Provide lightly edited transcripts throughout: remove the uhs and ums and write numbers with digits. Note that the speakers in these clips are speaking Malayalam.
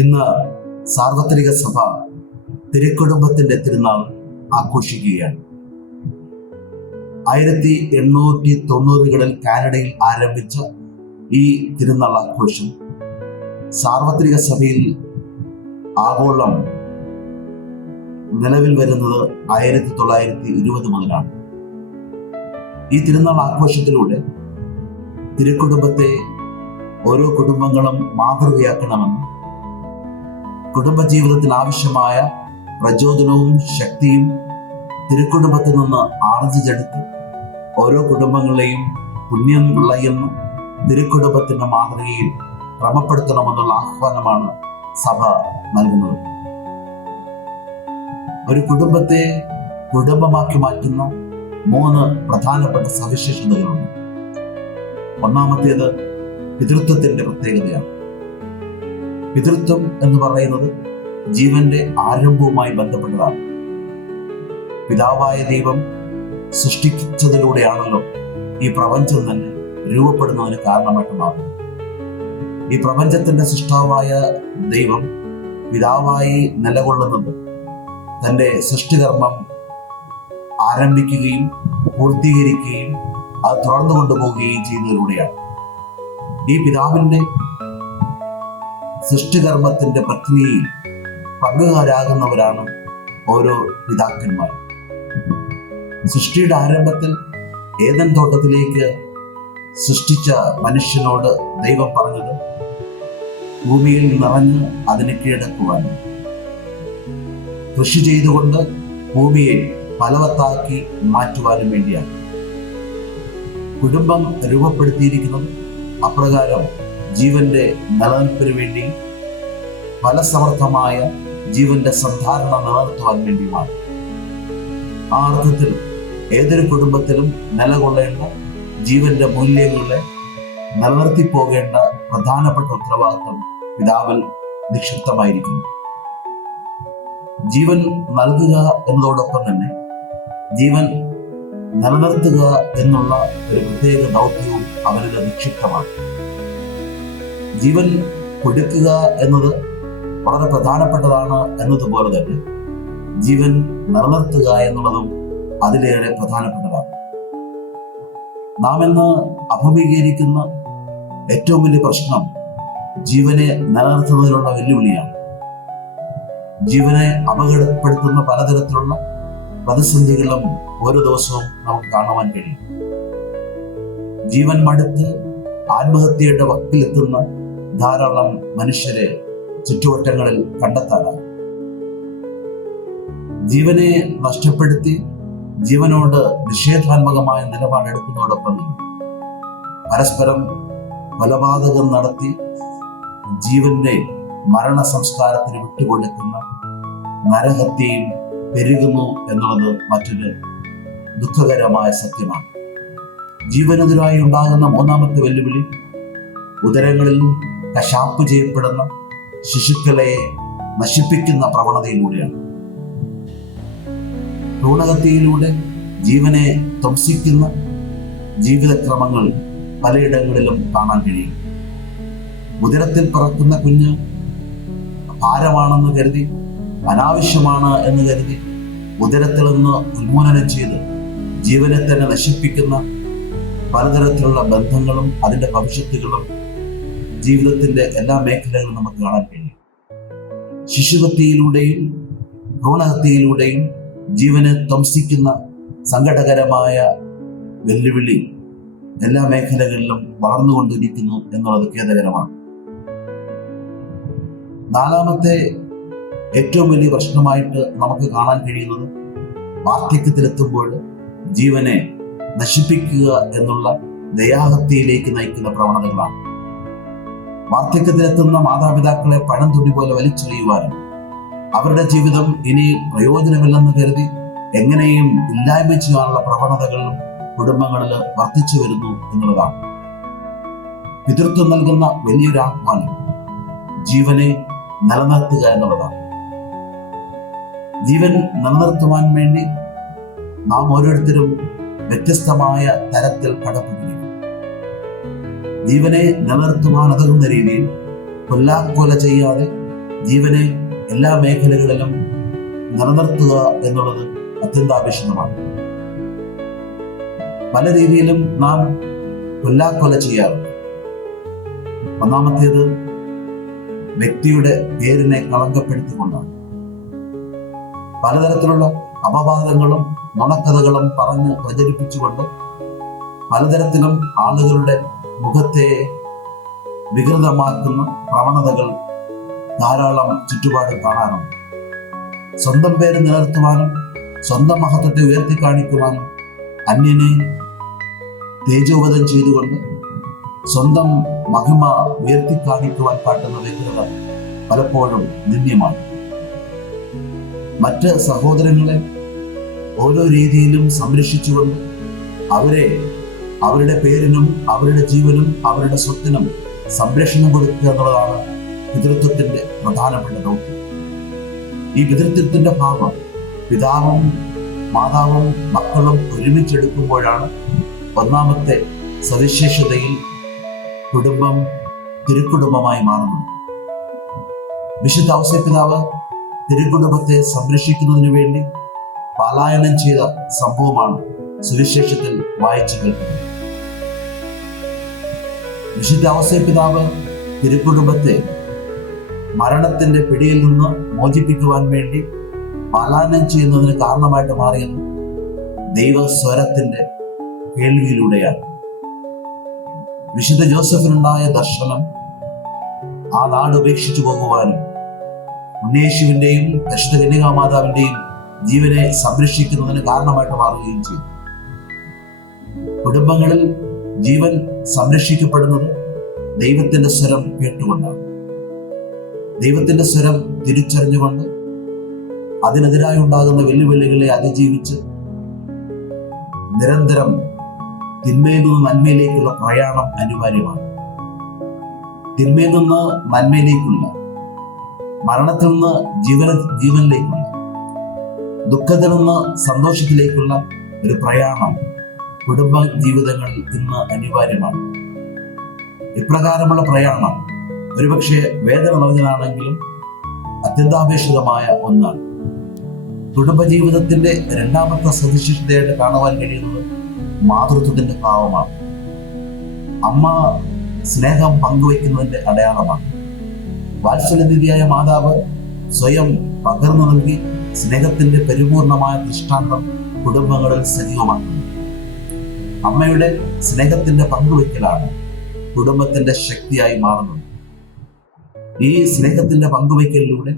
ഇന്ന് സാർവത്രിക സഭ തിരുക്കുടുംബത്തിന്റെ തിരുനാൾ ആഘോഷിക്കുകയാണ്. 1890-കളിൽ കാനഡയിൽ ആരംഭിച്ച ഈ തിരുനാൾ ആഘോഷം സാർവത്രിക സഭയിൽ ആഗോളം നിലവിൽ വരുന്നത് 1920 മുതലാണ്. ഈ തിരുനാൾ ആഘോഷത്തിലൂടെ തിരുക്കുടുംബത്തെ ഓരോ കുടുംബങ്ങളും മാതൃകയാക്കണമെന്ന്, കുടുംബജീവിതത്തിന് ആവശ്യമായ പ്രചോദനവും ശക്തിയും തിരുക്കുടുംബത്തിൽ നിന്ന് ആർജിച്ചെടുത്ത് ഓരോ കുടുംബങ്ങളെയും പുണ്യം വിളയുന്ന തിരുക്കുടുംബത്തിന്റെ മാതൃകയിൽ ക്രമപ്പെടുത്തണമെന്നുള്ള ആഹ്വാനമാണ് സഭ നൽകുന്നത്. ഒരു കുടുംബത്തെ കുടുംബമാക്കി മാറ്റുന്ന 3 പ്രധാനപ്പെട്ട സവിശേഷതകളുണ്ട്. ഒന്നാമത്തേത് പിതൃത്വത്തിന്റെ പ്രത്യേകതയാണ്. പിതൃത്വം എന്ന് പറയുന്നത് ജീവന്റെ ആരംഭവുമായി ബന്ധപ്പെട്ടതാണ്. പിതാവായ ദൈവം സൃഷ്ടിച്ചതിലൂടെയാണല്ലോ ഈ പ്രപഞ്ചം തന്നെ രൂപപ്പെടുന്നതിന് കാരണമായിട്ട് മാറുന്നത്. ഈ പ്രപഞ്ചത്തിന്റെ സൃഷ്ടാവായ ദൈവം പിതാവായി നിലകൊള്ളുന്നത് തന്റെ സൃഷ്ടികർമ്മം ആരംഭിക്കുകയും പൂർത്തീകരിക്കുകയും അത് തുടർന്നു കൊണ്ടുപോവുകയും ചെയ്യുന്നതിലൂടെയാണ്. ഈ പിതാവിന്റെ സൃഷ്ടികർമ്മത്തിന്റെ പ്രക്രിയയിൽ പങ്കുകാരാകുന്നവരാണ് ഓരോ പിതാക്കന്മാരും. സൃഷ്ടിയുടെ ആരംഭത്തിൽ ഏദൻ തോട്ടത്തിലേക്ക് സൃഷ്ടിച്ച മനുഷ്യനോട് ദൈവം പറഞ്ഞത് ഭൂമിയിൽ നിറഞ്ഞ് അതിനെ കീഴടക്കുവാനും കൃഷി ചെയ്തുകൊണ്ട് ഭൂമിയെ ഫലവത്താക്കി മാറ്റുവാനും വേണ്ടിയാണ്. കുടുംബം രൂപപ്പെടുത്തിയിരിക്കുന്നത് അപ്രകാരം ജീവന്റെ നിലനിൽപ്പിന് വേണ്ടി ഫലസമർത്ഥമായ ജീവന്റെ സന്ധാരണ നിലനിർത്തുവാൻ വേണ്ടിയുമാണ്. ആ അർത്ഥത്തിൽ ഏതൊരു കുടുംബത്തിലും നിലകൊള്ളേണ്ട ജീവന്റെ മൂല്യങ്ങളെ നിലനിർത്തി പോകേണ്ട പ്രധാനപ്പെട്ട ഉത്തരവാദിത്വം പിതാവിൽ നിക്ഷിപ്തമായിരിക്കുന്നു. ജീവൻ നൽകുക എന്നതോടൊപ്പം തന്നെ ജീവൻ നിലനിർത്തുക എന്നുള്ള ഒരു പ്രത്യേക ദൗത്യവും അവരിൽ നിക്ഷിപ്തമാണ്. ജീവൻ കൊടുക്കുക എന്നത് വളരെ പ്രധാനപ്പെട്ടതാണ് എന്നതുപോലെ തന്നെ ജീവൻ നിലനിർത്തുക എന്നുള്ളതും അതിലേറെ പ്രധാനപ്പെട്ടതാണ്. നാം ഇന്ന് അഭിമുഖീകരിക്കുന്ന ഏറ്റവും വലിയ പ്രശ്നം ജീവനെ നിലനിർത്തുന്നതിനുള്ള വെല്ലുവിളിയാണ്. ജീവനെ അപകടപ്പെടുത്തുന്ന പലതരത്തിലുള്ള പ്രതിസന്ധികളും ഓരോ ദിവസവും നമുക്ക് കാണുവാൻ കഴിയും. ജീവൻ മടുത്ത് ആത്മഹത്യയുടെ വക്കിലെത്തുന്ന ധാരാളം മനുഷ്യരെ ചുറ്റുവട്ടങ്ങളിൽ കണ്ടെത്താനാണ്. ജീവനെ നഷ്ടപ്പെടുത്തി ജീവനോട് നിഷേധാത്മകമായ നിലപാടെടുക്കുന്നതോടൊപ്പം പരസ്പരം കൊലപാതകം നടത്തി ജീവന്റെ മരണ സംസ്കാരത്തിന് വിട്ടുകൊടുക്കുന്ന നരഹത്യയും പെരുകുന്നു എന്നുള്ളത് മറ്റൊരു ദുഃഖകരമായ സത്യമാണ്. ജീവനെതിരായി ഉണ്ടാകുന്ന 3ാമത്തെ വെല്ലുവിളി ഉദരങ്ങളിൽ കശാപ്പ് ചെയ്യപ്പെടുന്ന ശിശുക്കളെ നശിപ്പിക്കുന്ന പ്രവണതയിലൂടെയാണ്. ഭ്രൂണഹത്യയിലൂടെ ജീവനെ ധ്വംസിക്കുന്ന ജീവിതക്രമങ്ങൾ പലയിടങ്ങളിലും കാണാൻ കഴിയും. ഉദരത്തിൽ പിറക്കുന്ന കുഞ്ഞ് ഭാരമാണെന്ന് കരുതി, അനാവശ്യമാണ് എന്ന് കരുതി ഉദരത്തിൽ നിന്ന് ഉന്മൂലനം ചെയ്ത് ജീവനെ തന്നെ നശിപ്പിക്കുന്ന പലതരത്തിലുള്ള ബന്ധങ്ങളും അതിന്റെ ഭവിഷ്യത്തുകളും ജീവിതത്തിന്റെ എല്ലാ മേഖലകളും നമുക്ക് കാണാൻ കഴിയും. ശിശുഹത്യയിലൂടെയും ഭ്രൂണഹത്യയിലൂടെയും ജീവനെ ധ്വംസിക്കുന്ന സങ്കടകരമായ വെല്ലുവിളി എല്ലാ മേഖലകളിലും വളർന്നുകൊണ്ടിരിക്കുന്നു എന്നുള്ളത് ഖേദകരമാണ്. 4ാമത്തെ ഏറ്റവും വലിയ പ്രശ്നമായിട്ട് നമുക്ക് കാണാൻ കഴിയുന്നത് വാർദ്ധക്യത്തിലെത്തുമ്പോൾ ജീവനെ നശിപ്പിക്കുക എന്നുള്ള ദയാഹത്യയിലേക്ക് നയിക്കുന്ന പ്രവണതകളാണ്. വാർദ്ധക്യത്തിലെത്തുന്ന മാതാപിതാക്കളെ പഴം തുണി പോലെ വലിച്ചെറിയുവാനും അവരുടെ ജീവിതം ഇനി പ്രയോജനമില്ലെന്ന് കരുതി എങ്ങനെയും ഇല്ലായ്മ ചെയ്യാനുള്ള പ്രവണതകളും കുടുംബങ്ങളിൽ വർദ്ധിച്ചു വരുന്നു എന്നുള്ളതാണ്. പിതൃത്വം നൽകുന്ന വലിയൊരു ആഹ്വാനം ജീവനെ നിലനിർത്തുക എന്നുള്ളതാണ്. ജീവൻ നിലനിർത്തുവാൻ വേണ്ടി നാം ഓരോരുത്തരും വ്യത്യസ്തമായ തരത്തിൽ കടപ്പെട്ടിരിക്കുന്നു. ജീവനെ നിലനിർത്തുവാൻ ഉതകുന്ന രീതിയിൽ കൊല്ലാക്കൊല ചെയ്യാതെ ജീവനെ എല്ലാ മേഖലകളിലും നിലനിർത്തുക എന്നുള്ളത് അത്യന്താപേക്ഷിതമാണ്. പല രീതിയിലും നാം കൊല്ലാക്കൊല ചെയ്യാറുണ്ട്. ഒന്നാമത്തേത് വ്യക്തിയുടെ പേരിനെ കളങ്കപ്പെടുത്തിക്കൊണ്ടാണ്. പലതരത്തിലുള്ള അപവാദങ്ങളും നുണക്കഥകളും പറഞ്ഞ് പ്രചരിപ്പിച്ചുകൊണ്ട് പലതരത്തിലും ആളുകളുടെ മുഖത്തെ വികൃതമാക്കുന്ന പ്രവണതകൾ ധാരാളം ചുറ്റുപാട് കാണാറുണ്ട്. സ്വന്തം പേര് നിലനിർത്തുവാനും സ്വന്തം മഹത്വത്തെ ഉയർത്തി കാണിക്കുവാനും അന്യനെ തേജോവധം ചെയ്തുകൊണ്ട് സ്വന്തം മഹിമ ഉയർത്തി കാണിക്കുവാൻ കാട്ടുന്ന വ്യഗ്രത പലപ്പോഴും നിന്ദ്യമാണ്. മറ്റ് സഹോദരങ്ങളെ ഓരോ രീതിയിലും സംരക്ഷിച്ചുകൊണ്ട് അവരെ അവരുടെ പേരിനും അവരുടെ ജീവനും അവരുടെ സ്വത്തിനും സംരക്ഷണം കൊടുക്കുക എന്നുള്ളതാണ് പിതൃത്വത്തിന്റെ പ്രധാനപ്പെട്ട ദൗത്യം. ഈ പിതൃത്വത്തിന്റെ ഭാവം പിതാവും മാതാവും മക്കളും ഒരുമിച്ചെടുക്കുമ്പോഴാണ് ഒന്നാമത്തെ സവിശേഷതയിൽ കുടുംബം തിരുക്കുടുംബമായി മാറുന്നത്. വിശുദ്ധ ഔസേപ്പിതാവ് തിരുക്കുടുംബത്തെ സംരക്ഷിക്കുന്നതിന് വേണ്ടി പലായനം ചെയ്ത സംഭവമാണ് സുവിശേഷത്തിൽ വായിച്ചു കേൾക്കുന്നത്. വിശുദ്ധ ഔസേപ്പിതാവ് തിരുക്കുടുംബത്തെ മരണത്തിന്റെ പിടിയിൽ നിന്ന് മോചിപ്പിക്കുവാൻ വേണ്ടി പലായനം ചെയ്യുന്നതിന് കാരണമായിട്ട് മാറിയത് ദൈവസ്വരത്തിന്റെ കേൾവിയിലൂടെയാണ്. വിശുദ്ധ ജോസഫിനുണ്ടായ ദർശനം ആ നാട് ഉപേക്ഷിച്ചു പോകുവാനും ഉണ്ണീയേശുവിന്റെയും പരിശുദ്ധ കന്യകാമാതാവിന്റെയും ജീവനെ സംരക്ഷിക്കുന്നതിന് കാരണമായിട്ട് മാറുകയും ചെയ്തു. കുടുംബങ്ങളിൽ ജീവൻ സംരക്ഷിക്കപ്പെടുന്നത് ദൈവത്തിന്റെ സ്വരം കേട്ടുകൊണ്ടാണ്. ദൈവത്തിന്റെ സ്വരം തിരിച്ചറിഞ്ഞുകൊണ്ട് അതിനെതിരായി ഉണ്ടാകുന്ന വെല്ലുവിളികളെ അതിജീവിച്ച് നിരന്തരം തിന്മയിൽ നിന്ന് നന്മയിലേക്കുള്ള പ്രയാണം അനിവാര്യമാണ്. തിന്മയിൽ നിന്ന് നന്മയിലേക്കുള്ള, മരണത്തിൽ നിന്ന് ജീവനിലേക്കുള്ള, ദുഃഖത്തിൽ നിന്ന് സന്തോഷത്തിലേക്കുള്ള ഒരു പ്രയാണം കുടുംബ ജീവിതങ്ങളിൽ ഇന്ന് അനിവാര്യമാണ്. ഇപ്രകാരമുള്ള പ്രയാണം ഒരുപക്ഷെ വേദന നിറഞ്ഞതാണെങ്കിലും അത്യന്താപേക്ഷിതമായ ഒന്നാണ്. കുടുംബജീവിതത്തിന്റെ രണ്ടാമത്തെ സവിശേഷതയായിട്ട് കാണുവാൻ കഴിയുന്നത് മാതൃത്വത്തിന്റെ ഭാവമാണ്. അമ്മ സ്നേഹം പങ്കുവയ്ക്കുന്നതിന്റെ അടയാളമാണ്. വാത്സല്യനിധിയായ മാതാവ് സ്വയം പകർന്നു നൽകി സ്നേഹത്തിന്റെ പരിപൂർണമായ ദൃഷ്ടാന്തം കുടുംബങ്ങളിൽ സജീവമാക്കുന്നു. അമ്മയുടെ സ്നേഹത്തിന്റെ പങ്കുവയ്ക്കലാണ് കുടുംബത്തിന്റെ ശക്തിയായി മാറുന്നത്. ഈ സ്നേഹത്തിന്റെ പങ്കുവയ്ക്കലിലൂടെ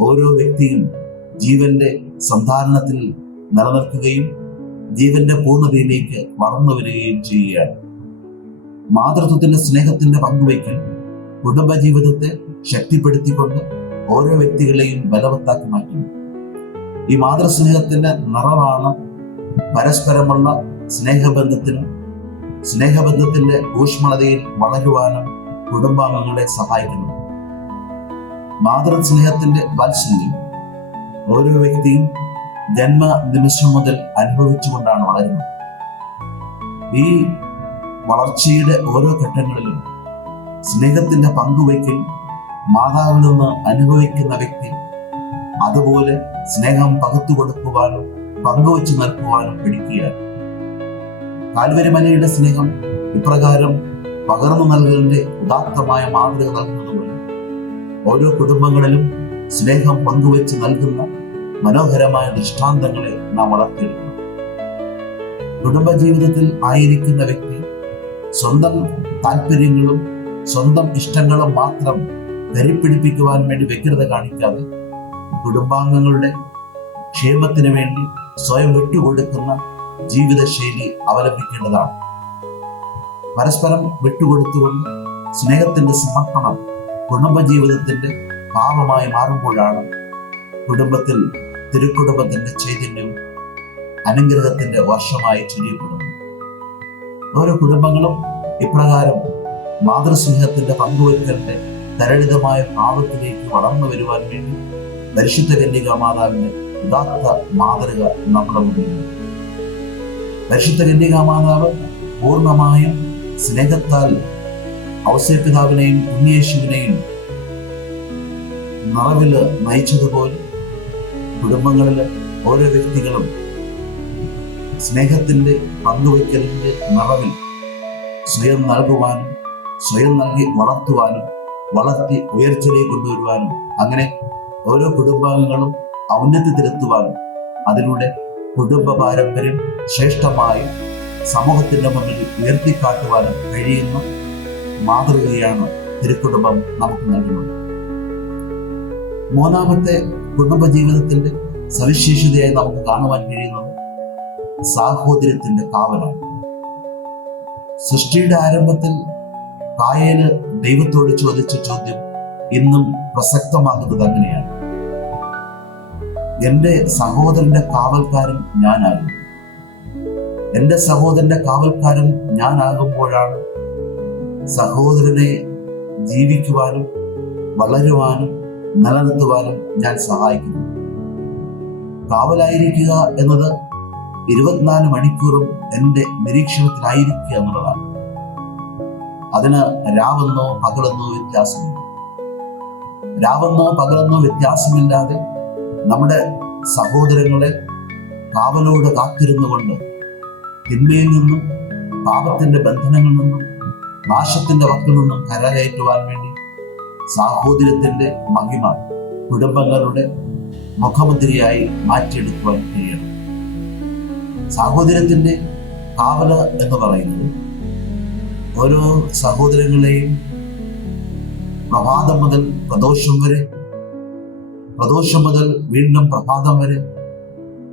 ഓരോ വ്യക്തിയും ജീവന്റെ സന്ധാരണത്തിൽ നിലനിൽക്കുകയും ജീവന്റെ പൂർണ്ണതയിലേക്ക് വളർന്നു വരികയും ചെയ്യുകയാണ്. മാതൃത്വത്തിന്റെ സ്നേഹത്തിന്റെ പങ്കുവയ്ക്കൽ കുടുംബജീവിതത്തെ ശക്തിപ്പെടുത്തിക്കൊണ്ട് ഓരോ വ്യക്തികളെയും ബലവത്താക്കി മാറ്റുന്നു. ഈ മാതൃസ്നേഹത്തിന്റെ നിറവാണ് പരസ്പരമുള്ള സ്നേഹബന്ധത്തിനും സ്നേഹബന്ധത്തിന്റെ ഊഷ്മളതയിൽ വളരുവാനും കുടുംബാംഗങ്ങളെ സഹായിക്കുന്നു. മാതൃസ്നേഹത്തിന്റെ വാത്സല്യം ഓരോ വ്യക്തിയും ജന്മ നിമിഷം മുതൽ അനുഭവിച്ചുകൊണ്ടാണ് വളരുന്നത്. ഈ വളർച്ചയുടെ ഓരോ ഘട്ടങ്ങളിലും സ്നേഹത്തിന്റെ പങ്കുവയ്ക്കൽ മാതാവിൽ നിന്ന് അനുഭവിക്കുന്ന വ്യക്തി അതുപോലെ സ്നേഹം പകുത്തു കൊടുക്കുവാനും പങ്കുവച്ചു നൽകുവാനും പഠിക്കുകയാണ്. കാൽവരിമലയുടെ സ്നേഹം ഇപ്രകാരം പകർന്നു നൽകുന്നതിന്റെ ഉദാത്തമായ മാതൃക നൽകുന്നതുപോലെ ഓരോ കുടുംബങ്ങളിലും സ്നേഹം പങ്കുവെച്ച് നൽകുന്ന മനോഹരമായ ദൃഷ്ടാന്തങ്ങളെ നാം വളർത്തിയെടുക്കണം. കുടുംബജീവിതത്തിൽ ആയിരിക്കുന്ന വ്യക്തി സ്വന്തം താല്പര്യങ്ങളും സ്വന്തം ഇഷ്ടങ്ങളും മാത്രം ധരിപ്പിടിപ്പിക്കുവാൻ വേണ്ടി വ്യഗ്രത കാണിക്കാതെ കുടുംബാംഗങ്ങളുടെ ക്ഷേമത്തിന് വേണ്ടി സ്വയം വിട്ടുകൊടുക്കുന്ന ജീവിതശൈലി അവലംബിക്കേണ്ടതാണ്. പരസ്പരം വിട്ടുകൊടുത്തുകൊണ്ട് സ്നേഹത്തിന്റെ സമർപ്പണം കുടുംബജീവിതത്തിന്റെ ഭാവമായി മാറുമ്പോഴാണ് കുടുംബത്തിൽ തിരുക്കുടുംബത്തിന്റെ ചൈതന്യവും അനുഗ്രഹത്തിന്റെ വർഷമായി ചൊരിയപ്പെടുന്നു. ഓരോ കുടുംബങ്ങളും ഇപ്രകാരം മാതൃസ്നേഹത്തിന്റെ പങ്കുവയ്ക്കലിന്റെ തരളിതമായ ഭാവത്തിലേക്ക് വളർന്നു വരുവാൻ വേണ്ടി പരിശുദ്ധ കന്യകാമാതാവിന്റെ ഉദാത്ത മാതൃക നമ്മുടെ മുന്നിലുണ്ട്. പരിശുദ്ധ കന്യകാമാതാവ് പൂർണ്ണമായും സ്നേഹത്താൽ ഔസേപ്പിതാവിനെയും ഉണ്ണിയേശുവിനെയും നിറവില് നയിച്ചതുപോലെ കുടുംബങ്ങളിൽ ഓരോ വ്യക്തികളും സ്നേഹത്തിന്റെ പങ്കുവയ്ക്കലിന്റെ നിറവിൽ സ്വയം നൽകുവാനും സ്വയം നൽകി വളർത്തുവാനും വളർത്തി ഉയർച്ചയിലേക്ക് കൊണ്ടുവരുവാനും അങ്ങനെ ഓരോ കുടുംബാംഗങ്ങളും ഔന്നത്യത്തിലെത്തുവാനും അതിലൂടെ കുടുംബ പാരമ്പര്യം ശ്രേഷ്ഠമായി സമൂഹത്തിന്റെ മുന്നിൽ ഉയർത്തിക്കാട്ടുവാനും കഴിയുന്ന മാതൃകയാണ് തിരുക്കുടുംബം നമുക്ക് നൽകുന്നത്. മൂന്നാമത്തെ കുടുംബ ജീവിതത്തിന്റെ സവിശേഷതയായി നമുക്ക് കാണുവാൻ കഴിയുന്നത് സാഹോദര്യത്തിന്റെ കാവലാണ്. സൃഷ്ടിയുടെ ആരംഭത്തിൽ കായേന് ദൈവത്തോട് ചോദിച്ച ചോദ്യം ഇന്നും പ്രസക്തമാകുന്നത് അങ്ങനെയാണ്. എന്റെ സഹോദരന്റെ കാവൽക്കാരൻ ഞാനാകും. എന്റെ സഹോദരന്റെ കാവൽക്കാരൻ ഞാനാകുമ്പോഴാണ് സഹോദരനെ ജീവിക്കുവാനും വളരുവാനും നിലനിർത്തുവാനും ഞാൻ സഹായിക്കുന്നു. കാവലായിരിക്കുക എന്നത് 24 മണിക്കൂറും എൻ്റെ നിരീക്ഷണത്തിലായിരിക്കുക എന്നുള്ളതാണ്. അതിന് രാവെന്നോ പകലെന്നോ വ്യത്യാസമില്ല. രാവെന്നോ പകലെന്നോ വ്യത്യാസമില്ലാതെ നമ്മുടെ സഹോദരങ്ങളെ കാവലോട് കാത്തിരുന്നു കൊണ്ട് തിന്മയിൽ നിന്നും പാപത്തിന്റെ ബന്ധനങ്ങളിൽ നിന്നും നാശത്തിന്റെ വക്കിൽ നിന്നും കരകയറ്റുവാൻ വേണ്ടി സാഹോദര്യത്തിന്റെ മഹിമ കുടുംബങ്ങളുടെ മുഖമുദ്രയായി മാറ്റിയെടുക്കുവാൻ കഴിയണം. സാഹോദര്യത്തിന്റെ കാവല് എന്ന് പറയുന്നത് ഓരോ സഹോദരങ്ങളെയും പ്രഭാതം മുതൽ പ്രദോഷം വരെ, പ്രദോഷം മുതൽ വീണ്ടും പ്രഭാതം വരെ,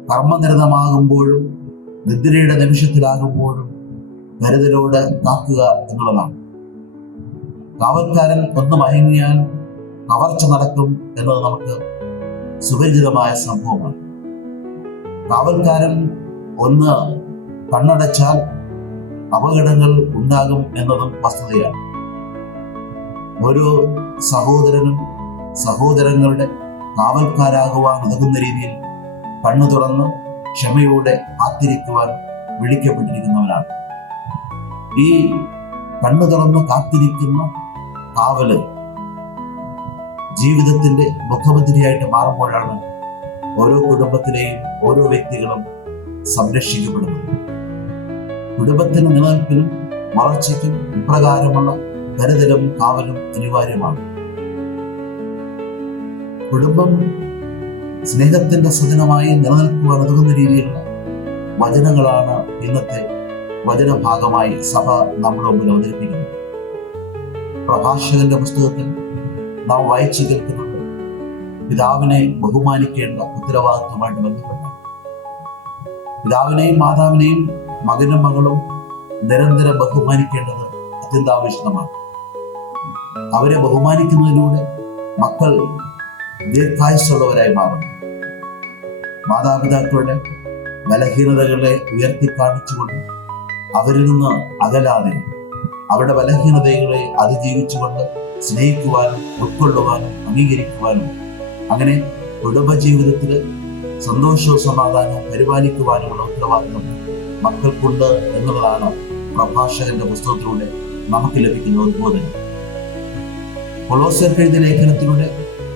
കർമ്മനിരതമാകുമ്പോഴും നിദ്രയുടെ നിമിഷത്തിലാകുമ്പോഴും കരുതലോട് കാക്കുക എന്നുള്ളതാണ്. കാവൽക്കാരൻ ഒന്ന് മയങ്ങിയാൽ കവർച്ച നടക്കും എന്നത് നമുക്ക് സുപരിചിതമായ സംഭവമാണ്. കാവൽക്കാരൻ ഒന്ന് കണ്ണടച്ചാൽ അപകടങ്ങൾ ഉണ്ടാകും എന്നതും വസ്തുതയാണ്. ഓരോ സഹോദരനും സഹോദരങ്ങളുടെ കാവൽക്കാരാകുവാൻ ഉതകുന്ന രീതിയിൽ കണ്ണു തുറന്ന് ക്ഷമയോടെ കാത്തിരിക്കുവാൻ വിളിക്കപ്പെട്ടിരിക്കുന്നവരാണ്. ഈ കണ്ണു തുറന്ന് കാത്തിരിക്കുന്ന കാവല് ജീവിതത്തിന്റെ മുഖമുദ്രയായിട്ട് മാറുമ്പോഴാണ് ഓരോ കുടുംബത്തിലെയും ഓരോ വ്യക്തികളും സംരക്ഷിക്കപ്പെടുന്നത്. കുടുംബത്തിന് നിലനിൽപ്പിനും വളർച്ചയ്ക്കും ഇപ്രകാരമുള്ള കരുതലും കാവലും അനിവാര്യമാണ്. കുടുംബം സ്നേഹത്തിന്റെ സദനമായി നിലനിൽക്കുവാൻ ഉതകുന്ന രീതിയിലുള്ള വചനങ്ങളാണ് ഇന്നത്തെ വചനഭാഗമായി സഭ നമ്മുടെ മുമ്പിൽ അവതരിപ്പിക്കുന്നത്. പ്രഭാഷകന്റെ പുസ്തകത്തിൽ നാം വായിച്ചു കേൾക്കുന്നത് പിതാവിനെ ബഹുമാനിക്കേണ്ട ഉത്തരവാദിത്വമായിട്ട് ബന്ധപ്പെട്ട പിതാവിനെയും മാതാവിനെയും മകനും മകളും നിരന്തരം ബഹുമാനിക്കേണ്ടത് അത്യന്താപേക്ഷിതമാണ്. അവരെ ബഹുമാനിക്കുന്നതിലൂടെ മക്കൾ ദീർഘായുസ്സുള്ളവരായി മാറും. മാതാപിതാക്കളുടെ ബലഹീനതകളെ ഉയർത്തിക്കാണിച്ചുകൊണ്ട് അവരിൽ നിന്ന് അകലാതെ അവരുടെ ബലഹീനതകളെ അതിജീവിച്ചുകൊണ്ട് സ്നേഹിക്കുവാനും ഉൾക്കൊള്ളുവാനും അംഗീകരിക്കുവാനും അങ്ങനെ കുടുംബജീവിതത്തിൽ സന്തോഷവും സമാധാനവും പരിപാലിക്കുവാനുമുള്ള ഉത്തരവാദിത്വം മക്കൾക്കുണ്ട് എന്നുള്ളതാണ് പ്രഭാഷകന്റെ പുസ്തകത്തിലൂടെ നമുക്ക് ലഭിക്കുന്ന ഉദ്ബോധനം. കൊളോസ്യർക്ക് എഴുതിയ ലേഖനത്തിലൂടെ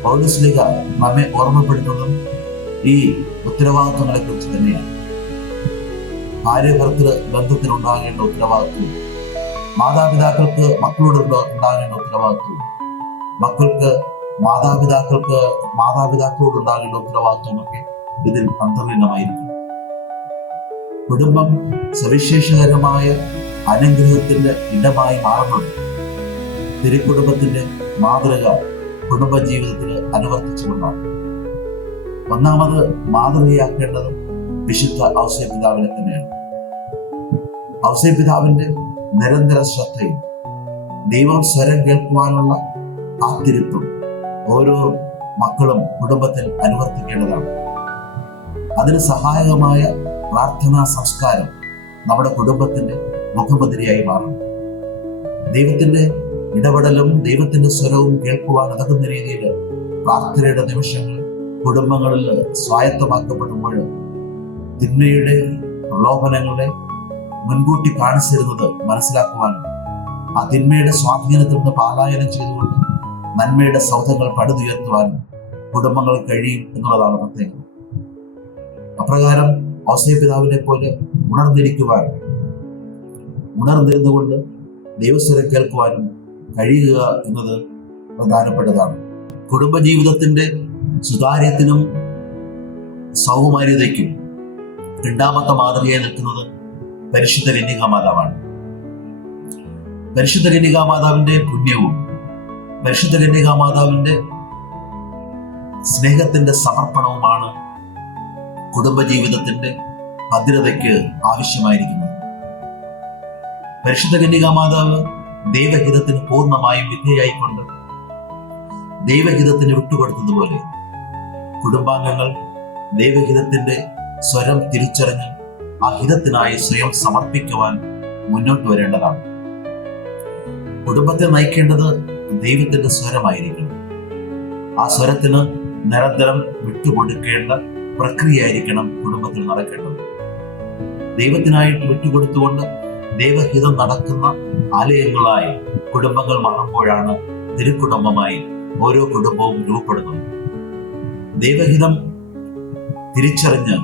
പൗലോസ് ശ്ലീഹ നമ്മെ ഓർമ്മപ്പെടുത്തുന്നതും ഈ ഉത്തരവാദിത്വങ്ങളെ കുറിച്ച് തന്നെയാണ്. ഭാര്യ ഭർത്തൃ ബന്ധത്തിലുണ്ടാകേണ്ട ഉത്തരവാദിത്വം, മാതാപിതാക്കൾക്ക് മക്കളോട് ഉണ്ടാകേണ്ട ഉത്തരവാദിത്വം, മക്കൾക്ക് മാതാപിതാക്കളോട് ഉണ്ടാകേണ്ട ഉത്തരവാദിത്വമൊക്കെ ഇതിൽ അന്തർലീനമായിരിക്കും. കുടുംബം സവിശേഷകരമായ അനുഗ്രഹത്തിന്റെ ഇടമായി മാറുന്നത് തിരുക്കുടുംബത്തിന്റെ മാതൃക കുടുംബ ജീവിതത്തിൽ അനുവർത്തിച്ചുകൊണ്ടാണ്. ഒന്നാമത് മാതൃകയാക്കേണ്ടത് വിശുദ്ധ ഔസേപ്പിതാവിനെ തന്നെയാണ്. ഔസേപ്പിതാവിന്റെ നിരന്തര ശ്രദ്ധയും ദൈവം സ്വരം കേൾക്കുവാനുള്ള കാത്തിരിപ്പും ഓരോ മക്കളും കുടുംബത്തിൽ അനുവർത്തിക്കേണ്ടതാണ്. അതിന് സഹായകമായ പ്രാർത്ഥനാ സംസ്കാരം നമ്മുടെ കുടുംബത്തിന്റെ മുഖമുദ്രയായി മാറണം. ദൈവത്തിന്റെ ഇടപെടലും ദൈവത്തിന്റെ സ്വരവും കേൾക്കുവാൻ ഉതകുന്ന രീതിയിൽ പ്രാർത്ഥനയുടെ നിമിഷങ്ങൾ കുടുംബങ്ങളിൽ സ്വായത്തമാക്കപ്പെടുമ്പോൾ തിന്മയുടെ പ്രലോഭനങ്ങളെ മുൻകൂട്ടി കാണിച്ചിരുന്നത് മനസ്സിലാക്കുവാനും ആ തിന്മയുടെ സ്വാധീനത്തിൽ നിന്ന് പാലായനം ചെയ്തുകൊണ്ട് നന്മയുടെ സൗധങ്ങൾ പടുതുയർത്തുവാനും കുടുംബങ്ങൾ കഴിയും എന്നുള്ളതാണ് പ്രത്യേകത. അപ്രകാരം ഔസേപ്പ് പിതാവിനെ പോലെ ഉണർന്നിരുന്നുകൊണ്ട് ദൈവസ്വരം കേൾക്കുവാനും കഴിയുക എന്നത് പ്രധാനപ്പെട്ടതാണ്. കുടുംബജീവിതത്തിന്റെ സുതാര്യത്തിനും സൗകുമാര്യതയ്ക്കും രണ്ടാമത്തെ മാതൃകയായി നിൽക്കുന്നത് പരിശുദ്ധ കന്യകാമാതാവാണ്. പരിശുദ്ധ കന്യകാമാതാവിന്റെ പുണ്യവും പരിശുദ്ധ കന്യകാമാതാവിന്റെ സ്നേഹത്തിന്റെ സമർപ്പണവുമാണ് കുടുംബജീവിതത്തിന്റെ ഭദ്രതയ്ക്ക് ആവശ്യമായിരിക്കുന്നത്. പരിശുദ്ധ കന്യകാമാതാവ് ദൈവഹിതത്തിന് പൂർണ്ണമായും വിധേയായിക്കൊണ്ട് ദൈവഹിതത്തിന് വിട്ടുകൊടുത്തതുപോലെ കുടുംബാംഗങ്ങൾ ദൈവഹിതത്തിന്റെ സ്വരം തിരിച്ചറിഞ്ഞ് ആ ഹിതത്തിനായി സ്വയം സമർപ്പിക്കുവാൻ മുന്നോട്ട് വരേണ്ടതാണ്. കുടുംബത്തെ നയിക്കേണ്ടത് ദൈവത്തിന്റെ സ്വരമായിരിക്കണം. ആ സ്വരത്തിന് നിരന്തരം വിട്ടുകൊടുക്കേണ്ട പ്രക്രിയയായിരിക്കണം കുടുംബത്തിൽ നടക്കേണ്ടത്. ദൈവത്തിനായിട്ട് വിട്ടുകൊടുത്തുകൊണ്ട് ദൈവഹിതം നടക്കുന്ന ആലയങ്ങളായി കുടുംബങ്ങൾ മാറുമ്പോഴാണ് തിരുക്കുടുംബമായി ഓരോ കുടുംബവും രൂപപ്പെടുന്നത്. ദൈവഹിതം തിരിച്ചറിഞ്ഞ്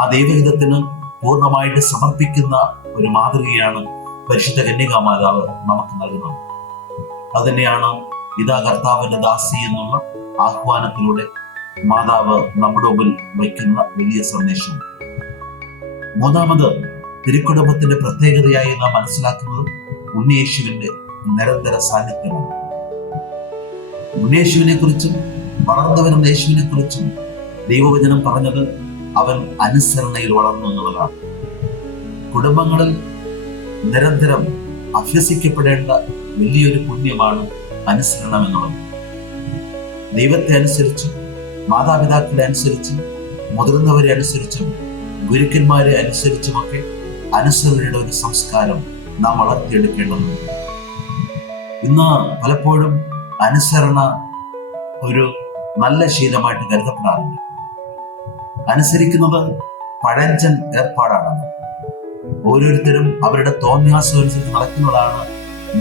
ആ ദൈവഹിതത്തിന് പൂർണ്ണമായിട്ട് സമർപ്പിക്കുന്ന ഒരു മാതൃകയാണ് പരിശുദ്ധ കന്യകാമാതാവ് നമുക്ക് നൽകുന്നത്. അതുതന്നെയാണ് ഇതാ കർത്താവിന്റെ ദാസി എന്നുള്ള ആഹ്വാനത്തിലൂടെ മാതാവ് നമ്മുടെ മുമ്പിൽ വയ്ക്കുന്ന വലിയ സന്ദേശം. മൂന്നാമത്, തിരുക്കുടുംബത്തിന്റെ പ്രത്യേകതയായി നാം മനസ്സിലാക്കുന്നത് ഉണ്ണിയേശുവിന്റെ നിരന്തര സാന്നിധ്യമാണ്. ഉണ്ണിയേശുവിനെ കുറിച്ചും വളർന്നു വരുന്ന യേശുവിനെ കുറിച്ചും ദൈവവചനം പറഞ്ഞത് അവൻ അനുസരണയിൽ വളർന്നു എന്നുള്ളതാണ്. കുടുംബങ്ങളിൽ നിരന്തരം അഭ്യസിക്കപ്പെടേണ്ട വലിയൊരു പുണ്യമാണ് അനുസരണം എന്നുള്ളത്. ദൈവത്തെ അനുസരിച്ചും മാതാപിതാക്കളെ അനുസരിച്ചും മുതിർന്നവരെ അനുസരിച്ചും ഗുരുക്കന്മാരെ അനുസരിച്ചുമൊക്കെ അനുസരണയുടെ ഒരു സംസ്കാരം നാം വളർത്തിയെടുക്കേണ്ടതുണ്ട്. ഇന്ന് പലപ്പോഴും അനുസരണ ഒരു നല്ല ശീലമായിട്ട് കരുതപ്പെടാറുണ്ട്. അനുസരിക്കുന്നത് പഴഞ്ചൻ ഏർപ്പാടാണ്. ഓരോരുത്തരും അവരുടെ തോന്യാസം അനുസരിച്ച് നടക്കുന്നതാണ്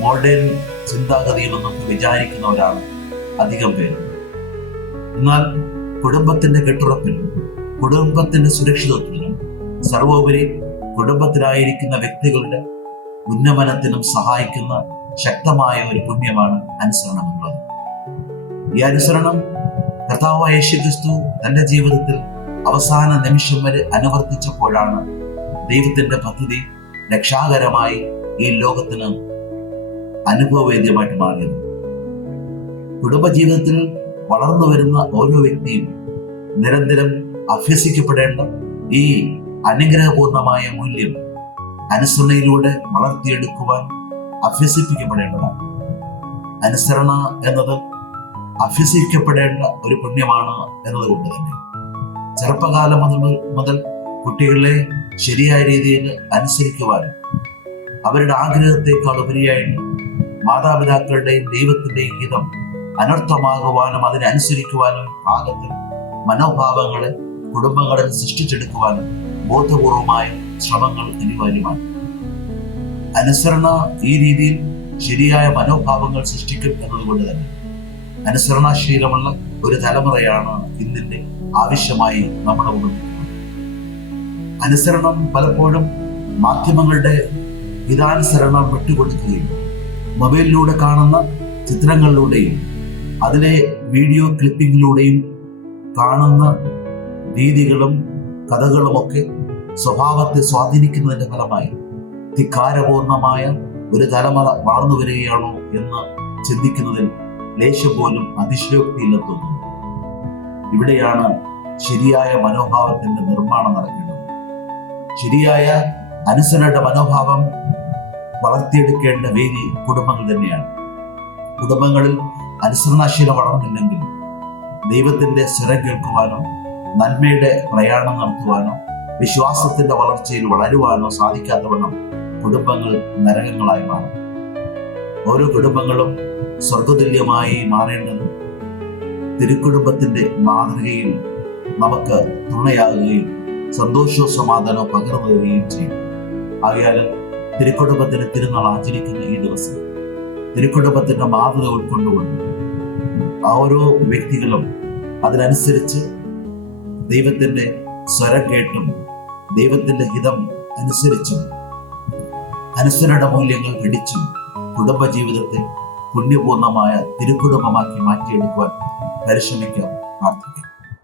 മോഡേൺ ചിന്താഗതിയിലൊന്നൊക്കെ വിചാരിക്കുന്നവരാണ് അധികം പേര്. എന്നാൽ കുടുംബത്തിന്റെ കെട്ടുറപ്പിനും കുടുംബത്തിന്റെ സുരക്ഷിതത്വത്തിനും സർവോപരി കുടുംബത്തിലായിരിക്കുന്ന വ്യക്തികളുടെ ഉന്നമനത്തിനും സഹായിക്കുന്ന ശക്തമായ ഒരു പുണ്യമാണ് അനുസരണം എന്നുള്ളത്. ഈ അനുസരണം കർത്താവായ യേശുക്രിസ്തു തന്റെ ജീവിതത്തിൽ അവസാന നിമിഷം വരെ അനുവർത്തിച്ചപ്പോഴാണ് ദൈവത്തിന്റെ പദ്ധതി രക്ഷാകരമായി ഈ ലോകത്തിന് അനുഭവവേദ്യമായിട്ട് മാറിയത്. കുടുംബജീവിതത്തിൽ വളർന്നു വരുന്ന ഓരോ വ്യക്തിയും നിരന്തരം അഭ്യസിക്കപ്പെടേണ്ട ഈ അനുഗ്രഹപൂർണമായ മൂല്യം അനുസരണയിലൂടെ വളർത്തിയെടുക്കുവാൻ അഭ്യസിപ്പിക്കപ്പെടേണ്ടതാണ്. അനുസരണ എന്നത് അഭ്യസിക്കപ്പെടേണ്ട ഒരു പുണ്യമാണ് എന്നതുകൊണ്ട് തന്നെ ചെറുപ്പകാലം മുതൽ കുട്ടികളെ ശരിയായ രീതിയിൽ അനുസരിക്കുവാനും അവരുടെ ആഗ്രഹത്തെക്കാൾ ഉപരിയായിട്ട് മാതാപിതാക്കളുടെയും ദൈവത്തിന്റെയും ഹിതം അനർത്ഥമാകുവാനും അതിനനുസരിക്കുവാനും പാകത്തിൽ മനോഭാവങ്ങളെ കുടുംബങ്ങളിൽ സൃഷ്ടിച്ചെടുക്കുവാനും ബോധപൂർവമായ ശ്രമങ്ങൾ അനിവാര്യമാണ്. അനുസരണ ഈ രീതിയിൽ ശരിയായ മനോഭാവങ്ങൾ സൃഷ്ടിക്കും എന്നതുകൊണ്ട് തന്നെ അനുസരണാശീലമുള്ള ഒരു തലമുറയാണ് ഇന്നിന്റെ ആവശ്യമായി നമ്മുടെ മുമ്പിൽ. അനുസരണം പലപ്പോഴും മാധ്യമങ്ങളുടെ ഹിതാനുസരണം വിട്ടുകൊടുക്കുകയും മൊബൈലിലൂടെ കാണുന്ന ചിത്രങ്ങളിലൂടെയും അതിലെ വീഡിയോ ക്ലിപ്പിങ്ങിലൂടെയും കാണുന്ന രീതികളും കഥകളുമൊക്കെ സ്വഭാവത്തെ സ്വാധീനിക്കുന്നതിന്റെ ഫലമായി ധിക്കാരപൂർണമായ ഒരു തലമുറ വളർന്നു വരികയാണോ എന്ന് ചിന്തിക്കുന്നതിൽ ലേശം പോലും അതിശയോക്തിയില്ലെന്ന് തോന്നുന്നു. ഇവിടെയാണ് ശരിയായ മനോഭാവത്തിന്റെ നിർമ്മാണം നടക്കേണ്ടത്. ശരിയായ അനുസരണയുടെ മനോഭാവം വളർത്തിയെടുക്കേണ്ട വേദി കുടുംബങ്ങൾ തന്നെയാണ്. കുടുംബങ്ങളിൽ അനുസരണാശീലം വളർന്നില്ലെങ്കിൽ ദൈവത്തിന്റെ സ്വരം കേൾക്കുവാനോ നന്മയുടെ പ്രയാണം നടത്തുവാനോ വിശ്വാസത്തിന്റെ വളർച്ചയിൽ വളരുവാനോ സാധിക്കാത്തവണ്ണം കുടുംബങ്ങൾ നരകങ്ങളായി മാറും. ഓരോ കുടുംബങ്ങളും സ്വർഗതുല്യമായി മാറേണ്ടത് തിരുക്കുടുംബത്തിന്റെ മാതൃകയിൽ നമുക്ക് തുണയാകുകയും സന്തോഷവും സമാധാനവും പകർന്നു തരികയും ചെയ്യും. ആകയാൽ തിരുക്കുടുംബത്തിന് തിരുനാൾ ആചരിക്കുന്ന ഈ ദിവസം തിരുക്കുടുംബത്തിന്റെ മാതൃക ഉൾക്കൊണ്ടുകൊണ്ട് ഓരോ വ്യക്തികളും അതിനനുസരിച്ച് ദൈവത്തിന്റെ സ്വരം കേട്ടും ദൈവത്തിന്റെ ഹിതം അനുസരിച്ചും അനുസരണ മൂല്യങ്ങൾ പഠിച്ചും കുടുംബജീവിതത്തെ പുണ്യപൂർണമായ തിരുക്കുടുംബമാക്കി മാറ്റിയെടുക്കുവാൻ പരിശ്രമിക്കാം. പ്രാർത്ഥിക്കാം.